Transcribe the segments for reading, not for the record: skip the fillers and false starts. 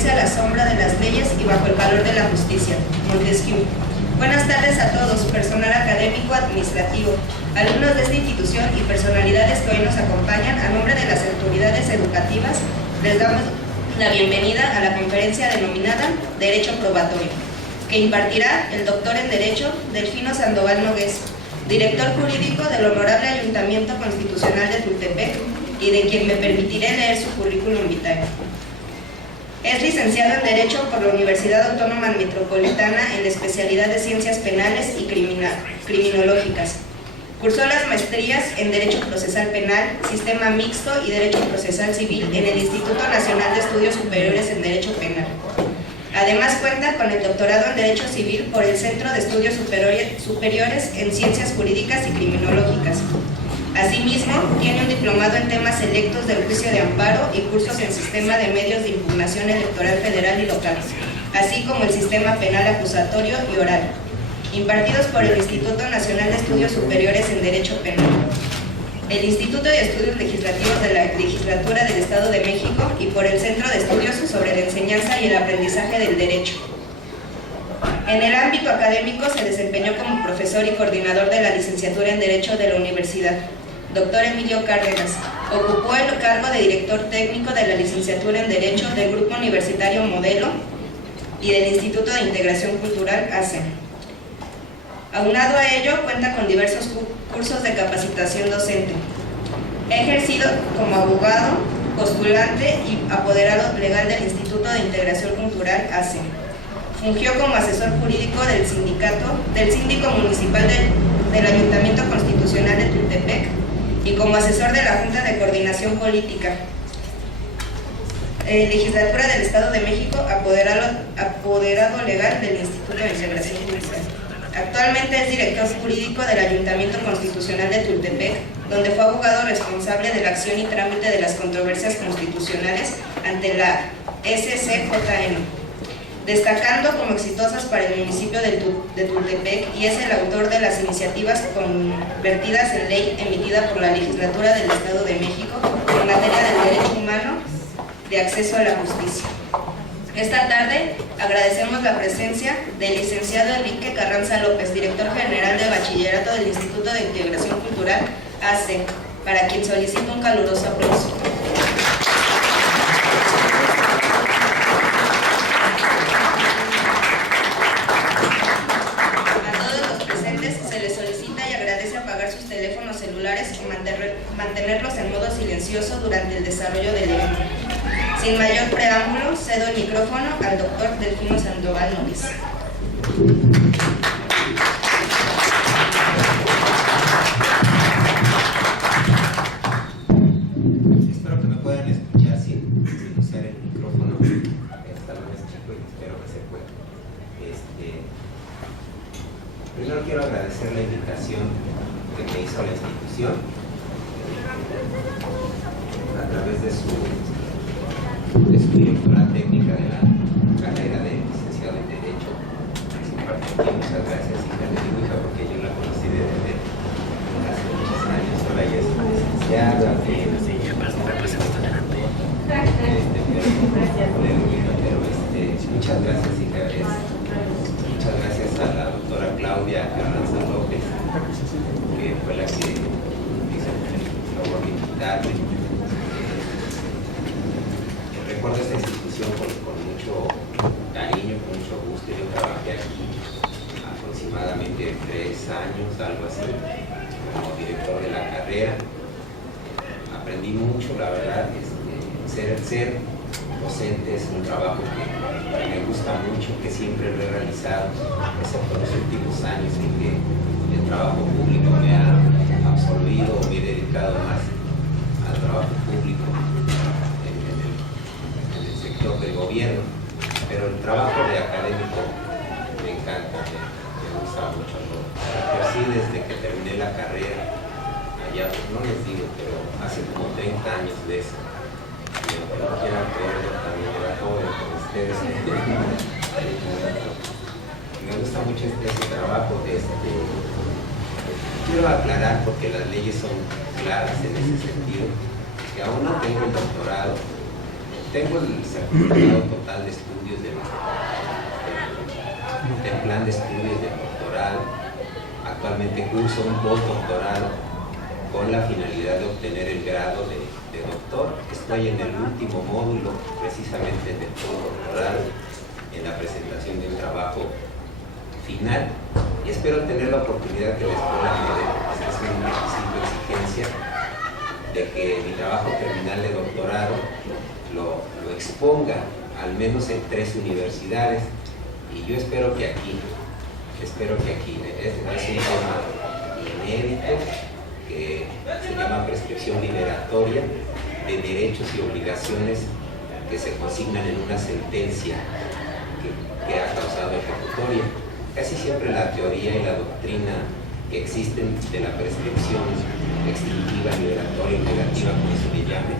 mantenerse a la sombra de las leyes y bajo el calor de la justicia. Montesquieu. Buenas tardes a todos, personal académico, administrativo, alumnos de esta institución y personalidades que hoy nos acompañan. A nombre de las autoridades educativas, les damos la bienvenida a la conferencia denominada Derecho Probatorio, que impartirá el doctor en Derecho Delfino Sandoval Nogués, director jurídico del Honorable Ayuntamiento Constitucional de Tultepec, y de quien me permitiré leer su currículum vitae. Es licenciado en Derecho por la Universidad Autónoma Metropolitana en la especialidad de Ciencias Penales y Criminológicas. Cursó las maestrías en Derecho Procesal Penal, Sistema Mixto y Derecho Procesal Civil en el Instituto Nacional de Estudios Superiores en Derecho Penal. Además cuenta con el doctorado en Derecho Civil por el Centro de Estudios Superiores en Ciencias Jurídicas y Criminológicas. Asimismo, tiene un diplomado en temas selectos del juicio de amparo y cursos en Sistema de Medios de Impugnación Electoral Federal y Local, así como el Sistema Penal Acusatorio y Oral, impartidos por el Instituto Nacional de Estudios Superiores en Derecho Penal, el Instituto de Estudios Legislativos de la Legislatura del Estado de México y por el Centro de Estudios sobre la Enseñanza y el Aprendizaje del Derecho. En el ámbito académico se desempeñó como profesor y coordinador de la licenciatura en Derecho de la Universidad. Doctor Emilio Cárdenas. Ocupó el cargo de director técnico de la licenciatura en Derecho del Grupo Universitario Modelo y del Instituto de Integración Cultural ACE. Aunado a ello, cuenta con diversos cursos de capacitación docente. Ha ejercido como abogado, postulante y apoderado legal del Instituto de Integración Cultural ACE. Fungió como asesor jurídico del síndico municipal del Ayuntamiento Constitucional de Tultepec y como asesor de la Junta de Coordinación Política, Legislatura del Estado de México, apoderado legal del Instituto de Integración Cultural. Actualmente es director jurídico del Ayuntamiento Constitucional de Tultepec, donde fue abogado responsable de la acción y trámite de las controversias constitucionales ante la SCJN, destacando como exitosas para el municipio de Tultepec, y es el autor de las iniciativas convertidas en ley emitida por la Legislatura del Estado de México en materia del derecho humano de acceso a la justicia. Esta tarde agradecemos la presencia del licenciado Enrique Carranza López, director general de Bachillerato del Instituto de Integración Cultural ACE, para quien solicito un caluroso aplauso. Mantenerlos en modo silencioso durante el desarrollo del evento. Sin mayor preámbulo, cedo el micrófono al doctor Delfino Sandoval Nogués. Espero que me puedan escuchar sin usar el micrófono. Esta no es chico y espero que se pueda. Primero quiero agradecer la invitación que me hizo la institución a través de su directora técnica de la carrera de licenciado en Derecho. Muchas gracias, hija de mi hija, porque yo la conocí desde hace muchos años. Ahora ya es licenciada, muchas gracias, hija. Muchas gracias a la doctora Claudia Carranza López, que fue la que hizo el favor de invitarme. Recuerdo esta institución con mucho cariño, con mucho gusto. Yo trabajé aquí aproximadamente 3 años, algo así, como director de la carrera. Aprendí mucho, la verdad. Ser docente es un trabajo que me gusta mucho, que siempre lo he realizado, excepto los últimos años en que el trabajo público me ha absorbido, me he dedicado más al trabajo público en el sector del gobierno, pero el trabajo de académico me encanta, me gusta mucho. Pero sí, desde que terminé la carrera, allá, no les digo, pero hace como 30 años de eso. No quieran creerlo, también era joven con ustedes. Me gusta mucho ese trabajo. Quiero aclarar, porque las leyes son claras en ese sentido, que aún no tengo el doctorado, tengo el certificado total de estudios del plan de estudios de doctorado. Actualmente curso un postdoctorado con la finalidad de obtener el grado de doctor. Estoy en el último módulo precisamente del postdoctorado, en la presentación de un trabajo final, y espero tener la oportunidad que la escuela me dé, porque es un requisito de exigencia, de que mi trabajo terminal de doctorado lo exponga al menos en 3 universidades, y yo espero que aquí es un tema inédito que se llama prescripción liberatoria de derechos y obligaciones que se consignan en una sentencia que ha causado ejecutoria. Casi siempre la teoría y la doctrina que existen de la prescripción extintiva, liberatoria o negativa, como se le llame,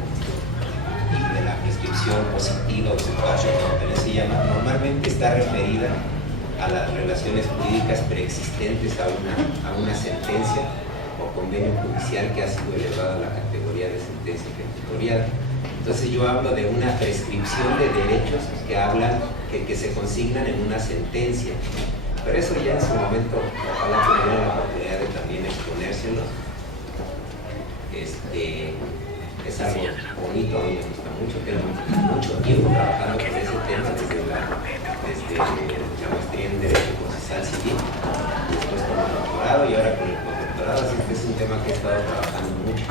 y de la prescripción positiva o executoria, como también se llama, normalmente está referida a las relaciones jurídicas preexistentes a una sentencia o convenio judicial que ha sido elevado a la categoría de sentencia ejecutorial. Entonces yo hablo de una prescripción de derechos que se consignan en una sentencia, pero eso ya en su momento ojalá que me den la oportunidad de también exponérselos. Es algo bonito, a mí me gusta mucho, tengo mucho tiempo trabajando con ese tema desde la maestría en Derecho Procesal Civil, después con el doctorado y ahora con el postdoctorado, así que es un tema que he estado trabajando mucho.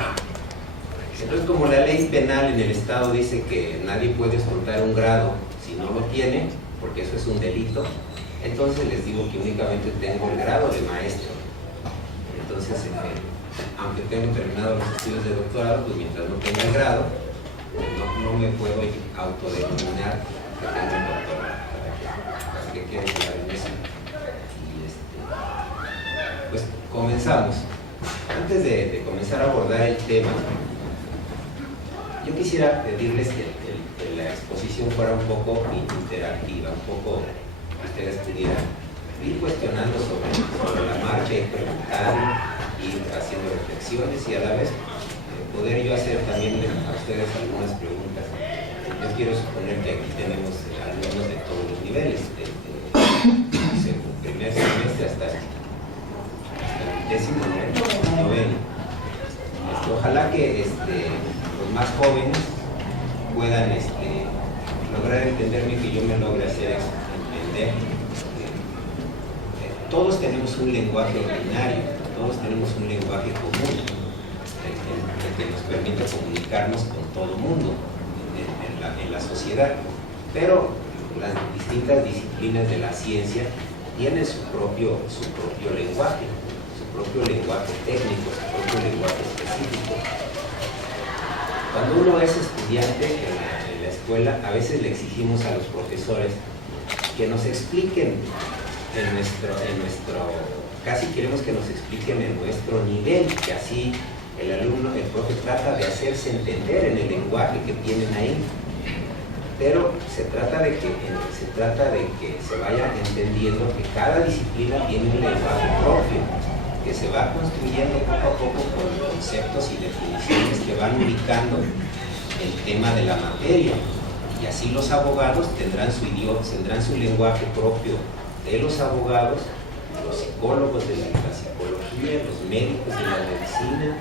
Entonces, como la ley penal en el Estado dice que nadie puede ostentar un grado si no lo tiene, porque eso es un delito, entonces les digo que únicamente tengo el grado de maestro. Entonces, aunque tengo terminado los estudios de doctorado, pues mientras no tenga el grado, no me puedo autodenominar que tengo un doctorado. Para que quede claro en eso. Y pues comenzamos. Antes de comenzar a abordar el tema, yo quisiera pedirles que la exposición fuera un poco interactiva, un poco que ustedes pudieran ir cuestionando sobre la marcha, ir preguntando, ir haciendo reflexiones y a la vez poder yo hacer también a ustedes algunas preguntas. Yo quiero suponer que aquí tenemos alumnos de todos los niveles, desde el primer semestre hasta el 19º. Ojalá que los más jóvenes puedan lograr entenderme, que yo me logre hacer entender. Todos tenemos un lenguaje ordinario, todos tenemos un lenguaje común, que nos permite comunicarnos con todo el mundo en la sociedad, pero las distintas disciplinas de la ciencia tienen su propio lenguaje, su propio lenguaje técnico, su propio lenguaje específico. Cuando uno es estudiante en la escuela, a veces le exigimos a los profesores que nos expliquen casi queremos que nos expliquen en nuestro nivel, que así el profe trata de hacerse entender en el lenguaje que tienen ahí, pero se trata de que se vaya entendiendo que cada disciplina tiene un lenguaje propio, que se va construyendo poco a poco con conceptos y definiciones que van ubicando el tema de la materia, y así los abogados tendrán su idioma, tendrán su lenguaje propio de los abogados, los psicólogos de la psicología, los médicos de la medicina,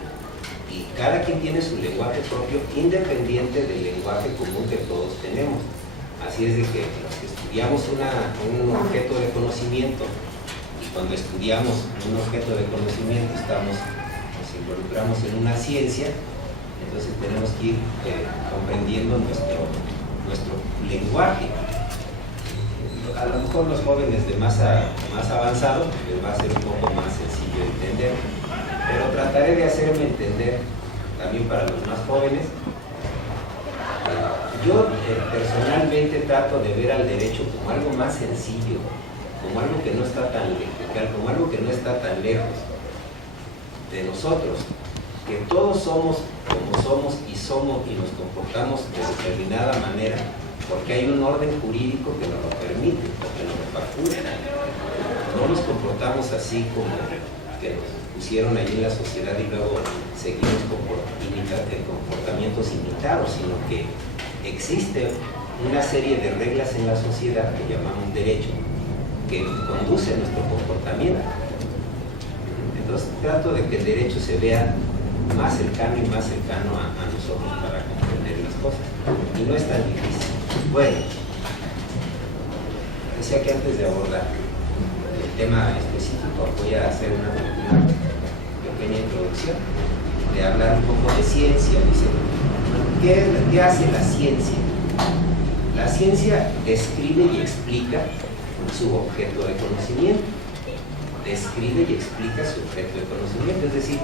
y cada quien tiene su lenguaje propio independiente del lenguaje común que todos tenemos. Así es de que los que estudiamos un objeto de conocimiento, y cuando estudiamos un objeto de conocimiento nos involucramos en una ciencia, entonces tenemos que ir comprendiendo nuestro lenguaje. A lo mejor los jóvenes de más avanzado les va a ser un poco más sencillo de entender, pero trataré de hacerme entender también para los más jóvenes. Yo personalmente trato de ver al derecho como algo más sencillo, como algo que no está tan lejos de nosotros, que todos somos como somos y nos comportamos de determinada manera porque hay un orden jurídico que nos lo permite, que nos lo faculta. No nos comportamos así como que nos pusieron allí en la sociedad y luego seguimos comportamientos imitados, sino que existe una serie de reglas en la sociedad que llamamos derecho, que conduce nuestro comportamiento. Entonces trato de que el derecho se vea más cercano y más cercano a nosotros para comprender las cosas. Y no es tan difícil. Bueno, decía que antes de abordar el tema específico voy a hacer una pequeña introducción, de hablar un poco de ciencia. Dice, ¿qué hace la ciencia? La ciencia describe y explica su objeto de conocimiento. Describe y explica su objeto de conocimiento, es decir,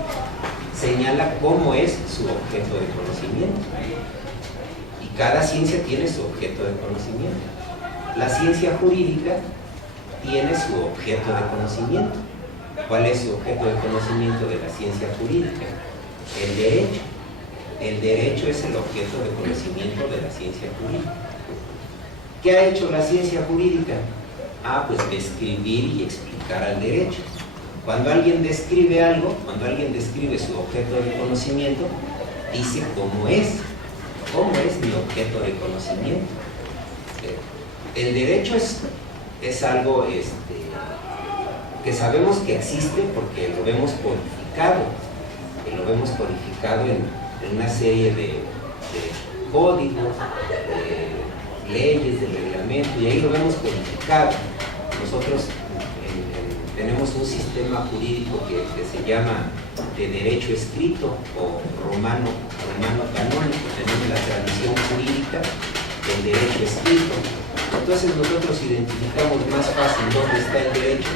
señala cómo es su objeto de conocimiento. Y cada ciencia tiene su objeto de conocimiento. La ciencia jurídica tiene su objeto de conocimiento. ¿Cuál es su objeto de conocimiento de la ciencia jurídica? El derecho. El derecho es el objeto de conocimiento de la ciencia jurídica. ¿Qué ha hecho la ciencia jurídica? Pues describir y explicar al derecho. Cuando alguien describe algo, cuando alguien describe su objeto de conocimiento, dice cómo es mi objeto de conocimiento. El derecho es algo que sabemos que existe porque lo vemos codificado, en una serie de códigos, de leyes, de reglamentos, y ahí lo vemos codificado. Nosotros tenemos un sistema jurídico que se llama de derecho escrito o romano canónico. Tenemos la tradición jurídica del derecho escrito. Entonces nosotros identificamos más fácil dónde está el derecho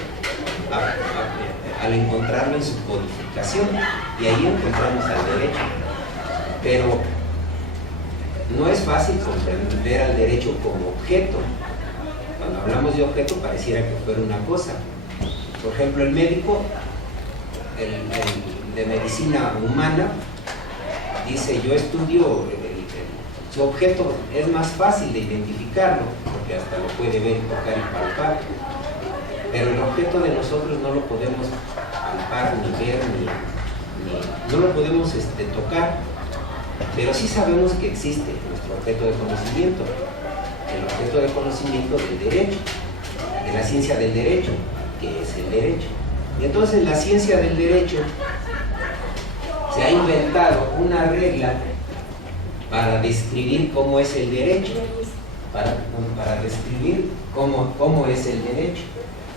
al encontrarlo en su codificación, y ahí encontramos al derecho. Pero no es fácil comprender al derecho como objeto. Cuando hablamos de objeto pareciera que fuera una cosa. Por ejemplo, el médico, el de medicina humana, dice: yo estudio, su objeto es más fácil de identificarlo, porque hasta lo puede ver, tocar y palpar. Pero el objeto de nosotros no lo podemos palpar, ni ver, no lo podemos tocar. Pero sí sabemos que existe nuestro objeto de conocimiento, el objeto de conocimiento del derecho, de la ciencia del derecho, que es el derecho. Y entonces la ciencia del derecho se ha inventado una regla para describir cómo es el derecho, para describir cómo es el derecho,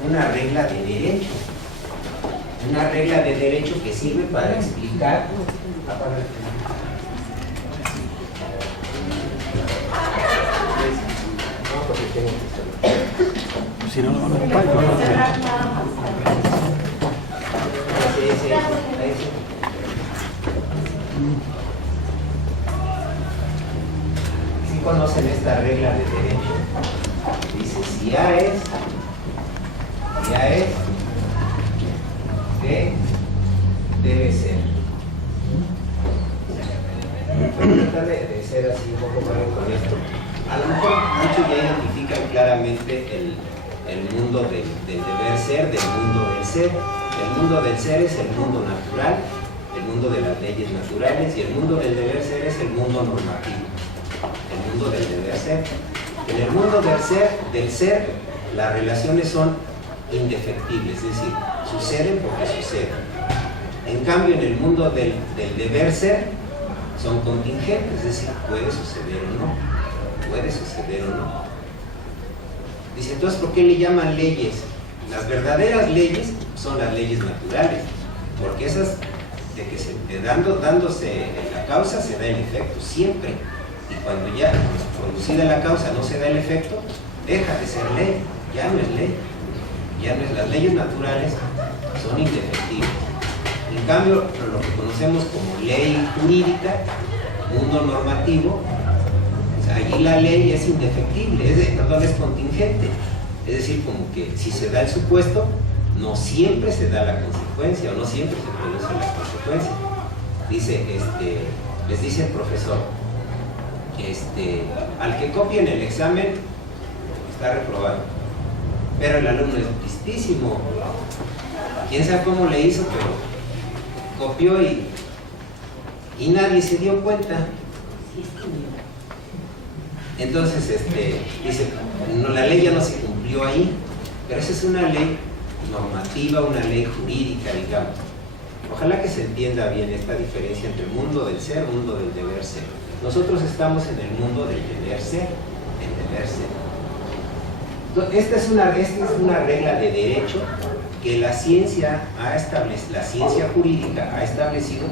una regla de derecho. Una regla de derecho que sirve para explicar. Si no, no acompaña. ¿Sí conocen esta regla de derecho? Dice: si A es, B debe ser. Voy a tratar de ser así un poco claro con esto. A lo mejor muchos ya identifican claramente el mundo del deber ser, del mundo del ser. El mundo del ser es el mundo natural, el mundo de las leyes naturales, y el mundo del deber ser es el mundo normativo, el mundo del deber ser. En el mundo del ser, las relaciones son indefectibles, es decir, suceden porque suceden. En cambio, en el mundo del deber ser, son contingentes, es decir, puede suceder o no. Dice: entonces, ¿por qué le llaman leyes? Las verdaderas leyes son las leyes naturales, porque esas, dándose la causa, se da el efecto siempre. Y cuando ya producida la causa no se da el efecto, deja de ser ley, ya no es ley. Las leyes naturales son indefectibles. En cambio, lo que conocemos como ley jurídica, mundo normativo, allí la ley es indefectible, es contingente. Es decir, como que si se da el supuesto, no siempre se da la consecuencia, o no siempre se produce la consecuencia. Les dice el profesor: al que copie en el examen está reprobado. Pero el alumno es listísimo, quién sabe cómo le hizo, pero copió y nadie se dio cuenta. Entonces, dice, no, la ley ya no se cumplió ahí, pero esa es una ley normativa, una ley jurídica, digamos. Ojalá que se entienda bien esta diferencia entre el mundo del ser y el mundo del deber ser. Nosotros estamos en el mundo del deber ser, el deber ser. Esta es una regla de derecho que la ciencia jurídica ha establecido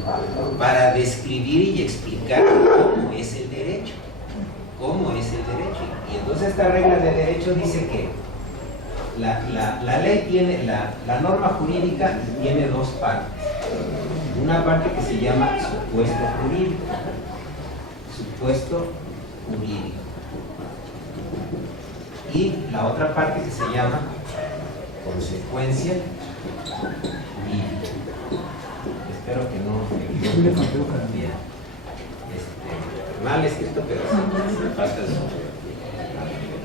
para describir y explicar cómo es el derecho. ¿Cómo es el derecho? Y entonces esta regla de derecho dice que la ley tiene, la norma jurídica tiene dos partes. Una parte que se llama supuesto jurídico. Supuesto jurídico. Y la otra parte que se llama consecuencia jurídica. Espero que no me equivoque bien. Mal escrito, pero me falta el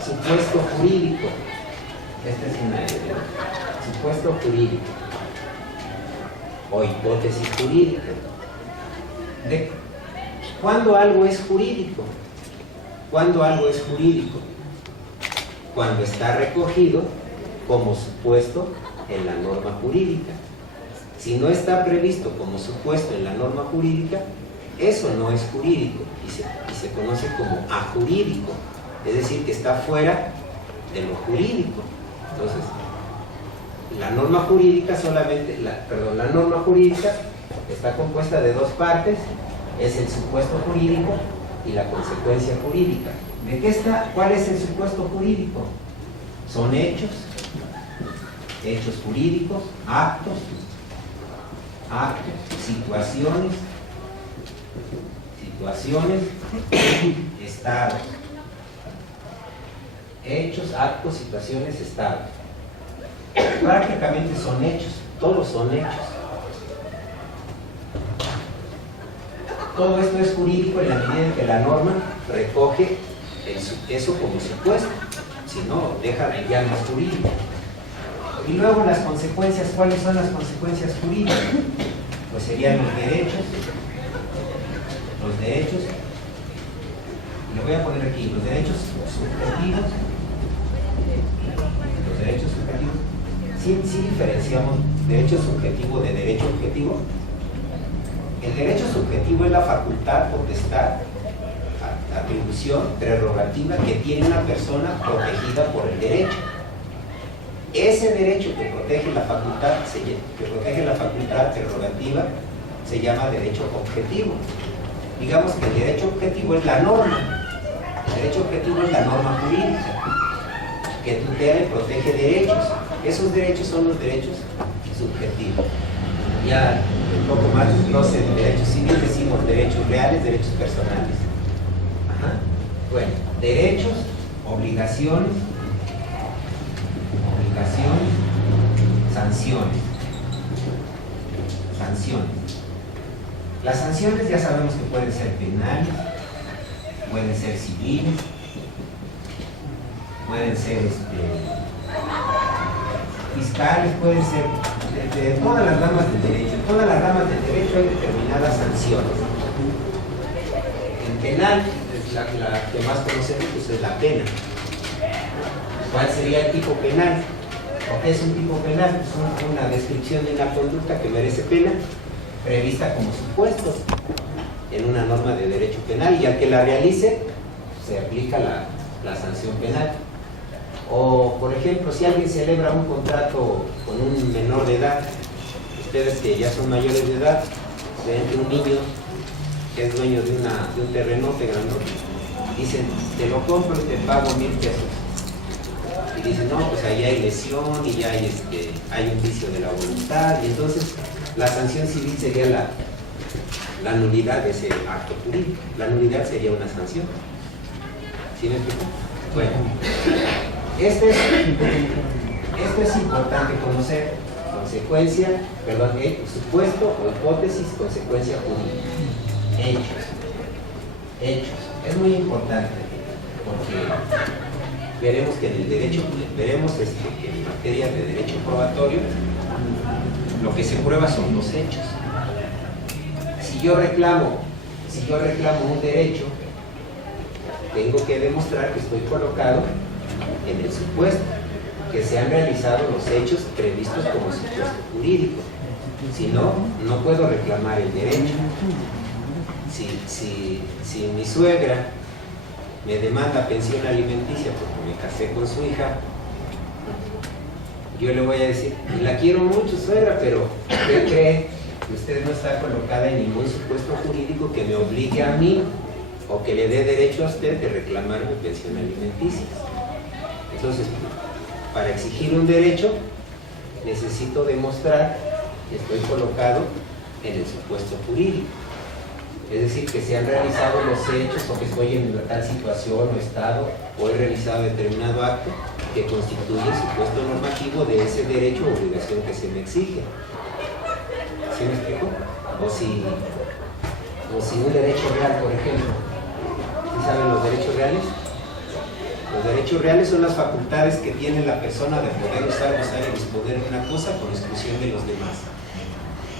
supuesto jurídico. Esta es una idea. Supuesto jurídico o hipótesis jurídica. ¿Cuándo algo es jurídico? ¿Cuándo algo es jurídico? Cuando está recogido como supuesto en la norma jurídica. Si no está previsto como supuesto en la norma jurídica, eso no es jurídico y se conoce como ajurídico, es decir, que está fuera de lo jurídico. Entonces, la norma jurídica la norma jurídica está compuesta de dos partes, es el supuesto jurídico y la consecuencia jurídica. ¿De qué está? ¿Cuál es el supuesto jurídico? Son hechos jurídicos, actos, situaciones, estados. Hechos, actos, situaciones, estados. Prácticamente son hechos, todos son hechos. Todo esto es jurídico en la medida en que la norma recoge eso como supuesto, si no, ya no es jurídico. Y luego las consecuencias, ¿cuáles son las consecuencias jurídicas? Pues serían los derechos, le voy a poner aquí, los derechos subjetivos. Sí diferenciamos derecho subjetivo de derecho objetivo. El derecho subjetivo es la facultad, potestad, atribución, prerrogativa que tiene una persona protegida por el derecho. Ese derecho que protege la facultad, prerrogativa, se llama derecho objetivo. Digamos que el derecho objetivo es la norma. El derecho objetivo es la norma jurídica que tutela y protege derechos. Esos derechos son los derechos subjetivos. Ya un poco más, no sé, de derecho civil decimos derechos reales, derechos personales. Bueno, derechos, obligaciones, sanciones. Las sanciones ya sabemos que pueden ser penales, pueden ser civiles, pueden ser fiscales, pueden ser de todas las ramas del derecho. En todas las ramas del derecho hay determinadas sanciones. En penal, la que más conocemos, pues es la pena. ¿Cuál sería el tipo penal? ¿O qué es un tipo penal? Es una descripción de una conducta que merece pena, prevista como supuesto en una norma de derecho penal, y al que la realice se aplica la sanción penal. O, por ejemplo, si alguien celebra un contrato con un menor de edad, ustedes que ya son mayores de edad, ven que un niño que es dueño de un terrenote grandote, dicen, te lo compro y te pago 1,000 pesos. Y dicen, no, pues ahí hay lesión y ya hay un vicio de la voluntad, y entonces la sanción civil sería la nulidad de ese acto jurídico. La nulidad sería una sanción. ¿Sí me explico? Bueno, esto es importante conocer. Supuesto o hipótesis, consecuencia jurídica. Hechos. Es muy importante porque veremos que en el derecho, que en materia de derecho probatorio, lo que se prueba son los hechos. Si yo reclamo un derecho tengo que demostrar que estoy colocado en el supuesto, que se han realizado los hechos previstos como supuesto jurídico. Si no, no puedo reclamar el derecho. Si mi suegra me demanda pensión alimenticia porque me casé con su hija, yo le voy a decir, la quiero mucho, suegra, pero ¿qué cree? Usted no está colocada en ningún supuesto jurídico que me obligue a mí o que le dé derecho a usted de reclamar mi pensión alimenticia. Entonces, para exigir un derecho, necesito demostrar que estoy colocado en el supuesto jurídico. Es decir, que se han realizado los hechos o que estoy en tal situación o estado o he realizado determinado acto que constituye el supuesto normativo de ese derecho o obligación que se me exige. ¿Sí me explico? O si un derecho real, por ejemplo. ¿Sí saben los derechos reales? Los derechos reales son las facultades que tiene la persona de poder usar, gozar y disponer de una cosa con exclusión de los demás.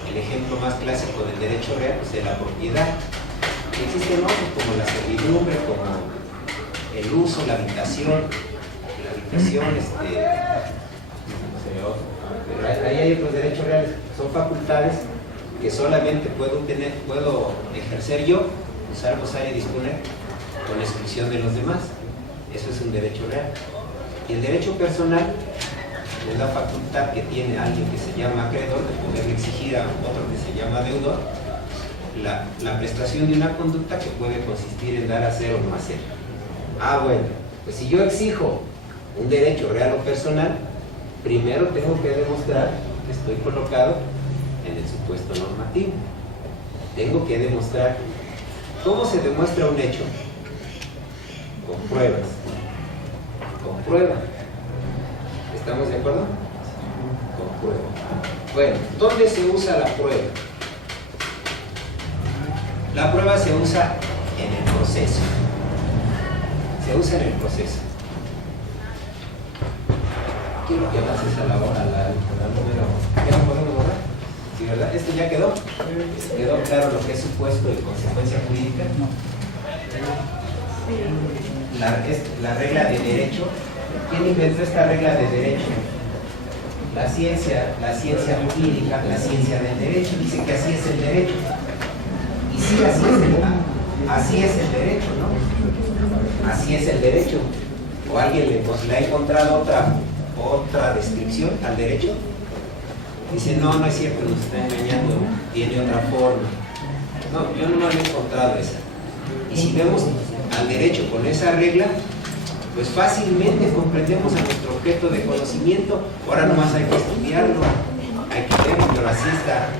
El ejemplo más clásico del derecho real es de la propiedad. Existen otros como la servidumbre, como el uso, la habitación, ahí hay otros derechos reales. Son facultades que solamente puedo ejercer yo, usar, gozar y disponer con exclusión de los demás. Eso es un derecho real. Y el derecho personal es la facultad que tiene alguien que se llama acreedor de poder exigir a otro que se llama deudor la prestación de una conducta que puede consistir en dar, hacer o no hacer. Bueno, pues si yo exijo un derecho real o personal, primero tengo que demostrar que estoy colocado en el supuesto normativo. Tengo que demostrar. ¿Cómo se demuestra un hecho? Con pruebas. Con pruebas. ¿Estamos de acuerdo? Con prueba. Bueno, ¿dónde se usa la prueba? La prueba se usa en el proceso. Se usa en el proceso. Quiero que pases a la número. ¿Ya lo podemos borrar? ¿Sí, verdad? ¿Esto ya quedó? ¿Quedó claro lo que es supuesto y consecuencia jurídica? La regla de derecho. ¿Quién inventó esta regla de derecho? La ciencia jurídica, la ciencia del derecho, dice que así es el derecho. Y sí, así es el derecho, ¿no? Así es el derecho. ¿O alguien le ha encontrado otra descripción al derecho? Dice, no es cierto, nos está engañando, tiene otra forma. No, yo no me he encontrado esa. Y si vemos al derecho con esa regla, pues fácilmente comprendemos a nuestro objeto de conocimiento. Ahora nomás hay que estudiarlo, hay que verlo, pero así está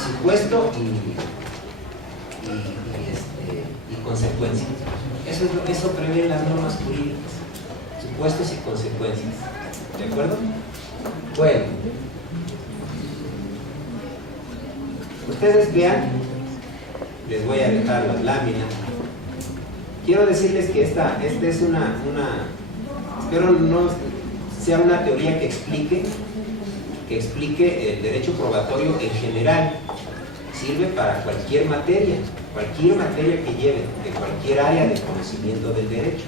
supuesto y consecuencias. Eso prevé las normas jurídicas, supuestos y consecuencias. ¿De acuerdo? Bueno, ustedes vean, les voy a dejar las láminas. Quiero decirles que esta es espero no sea una teoría que explique el derecho probatorio en general. Sirve para cualquier materia que lleve, de cualquier área de conocimiento del derecho.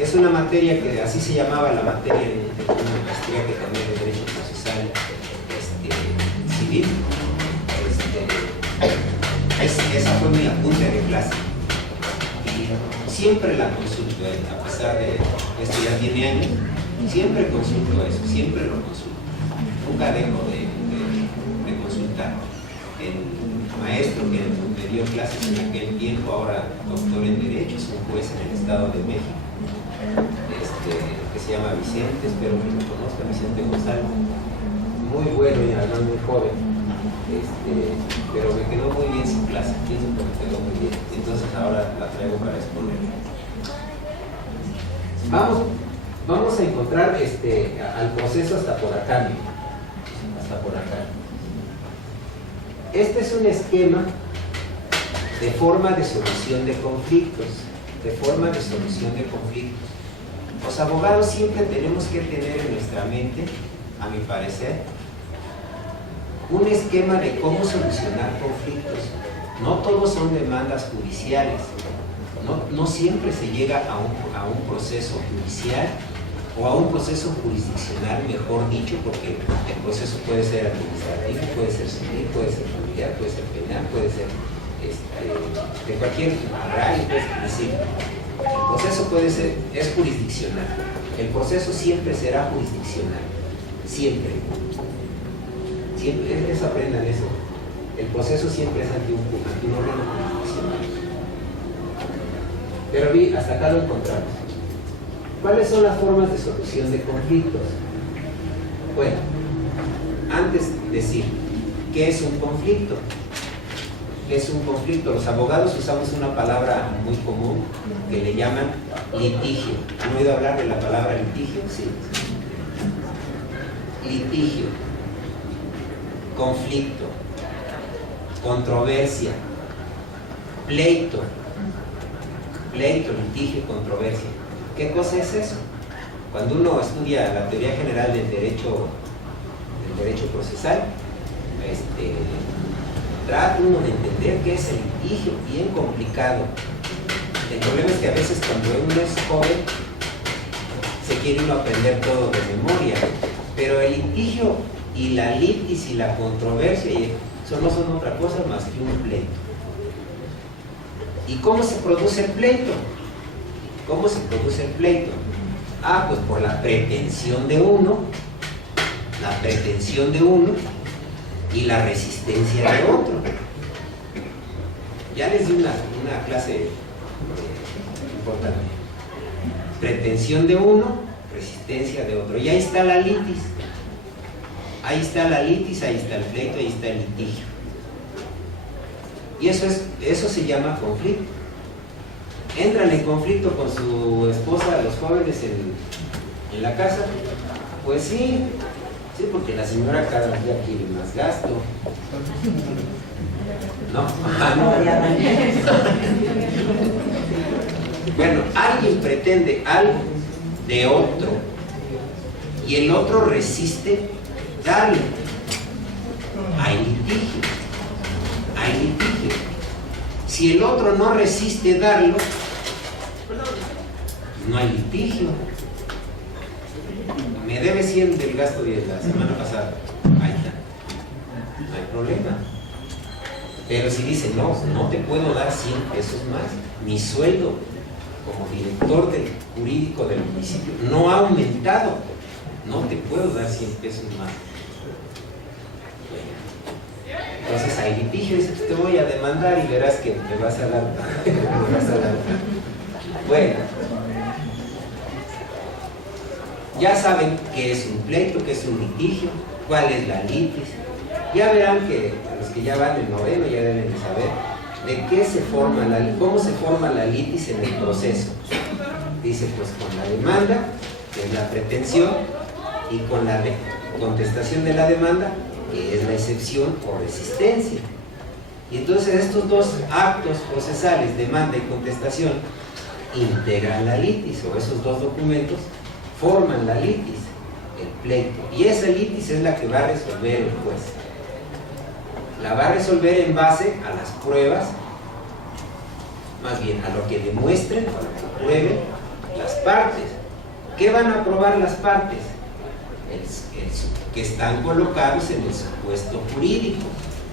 Es una materia que así se llamaba la materia en una maestría que también de Derecho Procesal Civil. Esa fue mi apunte de clase. Siempre la consulto, a pesar de esto ya tiene años, siempre consulto eso, siempre lo consulto. Nunca dejo de consultar. El maestro que me dio clases en aquel tiempo, ahora doctor en Derecho, es un juez en el Estado de México, que se llama Vicente, espero que lo conozca, Vicente González. Muy bueno y además muy joven. Pero me quedó muy bien su clase, pienso que me quedó muy bien, entonces ahora la traigo para exponer. Vamos a encontrar al proceso hasta por acá. Este es un esquema de forma de solución de conflictos. Los abogados siempre tenemos que tener en nuestra mente, a mi parecer, un esquema de cómo solucionar conflictos. No todos son demandas judiciales. No siempre se llega a un proceso judicial o a un proceso jurisdiccional, mejor dicho, porque el proceso puede ser administrativo, puede ser civil, puede ser familiar, puede ser penal, puede ser de cualquier agrario, es decir, el proceso es jurisdiccional. El proceso siempre será jurisdiccional, siempre. Siempre, eso aprendan eso. El proceso siempre es ante un órgano jurisdiccional. Pero hasta acá lo encontramos. ¿Cuáles son las formas de solución de conflictos? Bueno, antes decir, ¿qué es un conflicto? ¿Qué es un conflicto? Los abogados usamos una palabra muy común que le llaman litigio. ¿Han oído hablar de la palabra litigio? Sí. Litigio, conflicto, controversia, pleito, litigio, controversia. ¿Qué cosa es eso? Cuando uno estudia la teoría general del derecho procesal, trata uno de entender qué es el litigio, bien complicado. El problema es que a veces cuando uno es joven se quiere uno aprender todo de memoria, pero el litigio y la litis y la controversia no son otra cosa más que un pleito. ¿Y cómo se produce el pleito? ¿Cómo se produce el pleito? Pues por la pretensión de uno y la resistencia de otro. Ya les di una clase importante. Pretensión de uno, resistencia de otro. Y ahí está la litis. Ahí está la litis, ahí está el pleito, ahí está el litigio. Y eso se llama conflicto. Entran en conflicto con su esposa, los jóvenes en la casa. Pues sí, porque la señora cada día quiere más gasto. No. Bueno, alguien pretende algo de otro y el otro resiste darle. Hay litigio. Si el otro no resiste darlo, no hay litigio. Me debe 100 del gasto de la semana pasada. Ahí está. No hay problema. Pero si dice, no te puedo dar 100 pesos más, mi sueldo como director del jurídico del municipio no ha aumentado, no te puedo dar 100 pesos más. Entonces hay litigio, dice, te voy a demandar y verás que me vas a dar. Bueno, ya saben qué es un pleito, qué es un litigio, cuál es la litis. Ya verán que los que ya van en noveno ya deben de saber de qué se forma cómo se forma la litis en el proceso. Dice, pues con la demanda, que es la pretensión, y con la contestación de la demanda, que es la excepción o resistencia. Y entonces estos dos actos procesales, demanda y contestación, integran la litis, o esos dos documentos forman la litis, el pleito. Y esa litis es la que va a resolver el juez. La va a resolver en base a las pruebas, más bien a lo que demuestren, a lo que prueben las partes. ¿Qué van a probar las partes? Que están colocados en el supuesto jurídico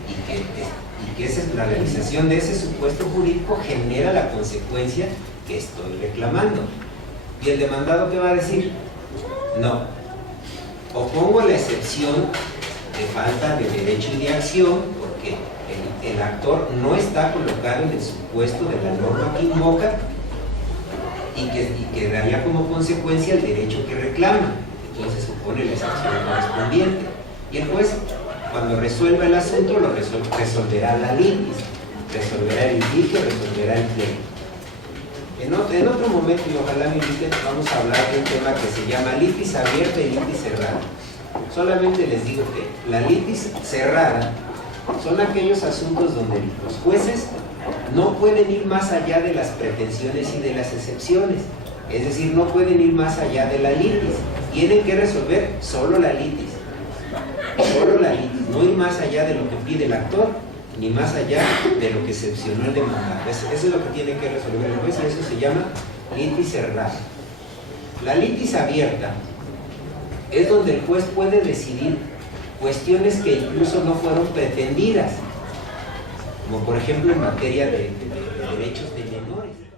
y que esa es la realización de ese supuesto jurídico genera la consecuencia que estoy reclamando. ¿Y el demandado qué va a decir? No. Opongo la excepción de falta de derecho y de acción porque el actor no está colocado en el supuesto de la norma que invoca y que daría como consecuencia el derecho que reclama. Entonces se opone la excepción correspondiente. Y el juez, cuando resuelva el asunto, lo resolverá la litis, resolverá el litigio, resolverá el pleito. En otro momento, y ojalá me inviten, vamos a hablar de un tema que se llama litis abierta y litis cerrada. Solamente les digo que la litis cerrada son aquellos asuntos donde los jueces no pueden ir más allá de las pretensiones y de las excepciones. Es decir, no pueden ir más allá de la litis. Tienen que resolver solo la litis. Solo la litis. No ir más allá de lo que pide el actor ni más allá de lo que excepcionó el demandado. Eso es lo que tiene que resolver el juez y eso se llama litis cerrada. La litis abierta es donde el juez puede decidir cuestiones que incluso no fueron pretendidas, como por ejemplo en materia de derechos de menores.